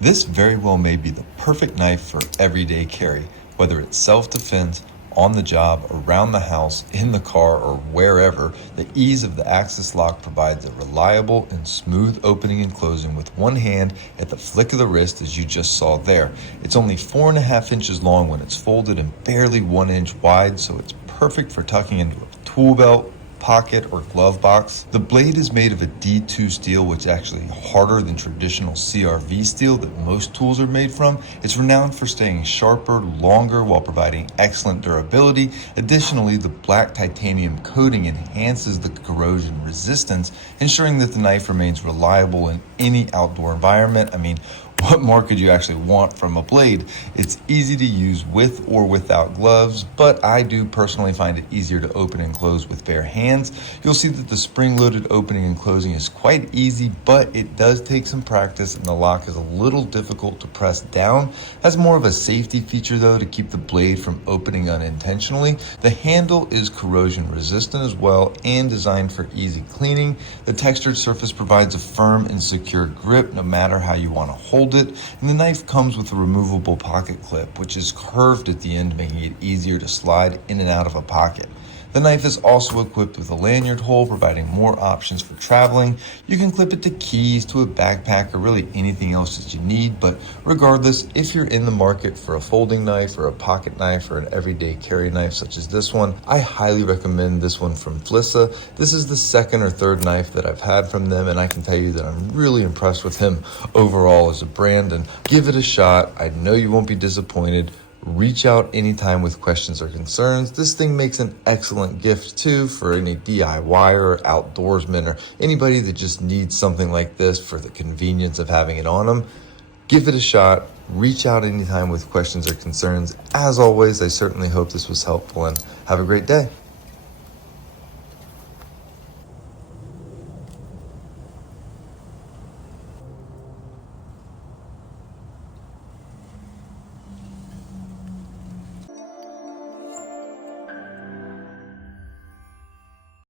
This very well may be the perfect knife for everyday carry, whether it's self-defense, on the job, around the house, in the car, or wherever. The ease of the Axis lock provides a reliable and smooth opening and closing with one hand at the flick of the wrist, as you just saw there. It's only 4.5 inches long when it's folded and barely 1 inch wide, so it's perfect for tucking into a tool belt, pocket, or glove box. The blade is made of a D2 steel, which is actually harder than traditional CRV steel that most tools are made from. It's renowned for staying sharper, longer, while providing excellent durability. Additionally, the black titanium coating enhances the corrosion resistance, ensuring that the knife remains reliable in any outdoor environment. What more could you actually want from a blade? It's easy to use with or without gloves, but I do personally find it easier to open and close with bare hands. You'll see that the spring-loaded opening and closing is quite easy, but it does take some practice, and the lock is a little difficult to press down. It has more of a safety feature though, to keep the blade from opening unintentionally. The handle is corrosion resistant as well and designed for easy cleaning. The textured surface provides a firm and secure grip no matter how you want to hold it, and the knife comes with a removable pocket clip, which is curved at the end, making it easier to slide in and out of a pocket. The knife is also equipped with a lanyard hole, providing more options for traveling. You can clip it to keys, to a backpack, or really anything else that you need. But regardless, if you're in the market for a folding knife or a pocket knife or an everyday carry knife such as this one, I highly recommend this one from Flissa. This is the second or third knife that I've had from them, and I can tell you that I'm really impressed with him overall as a brand. And give it a shot. I know you won't be disappointed. Reach out anytime with questions or concerns. This thing makes an excellent gift too for any DIYer or outdoorsman or anybody that just needs something like this for the convenience of having it on them. Give it a shot. Reach out anytime with questions or concerns. As always, I certainly hope this was helpful, and have a great day.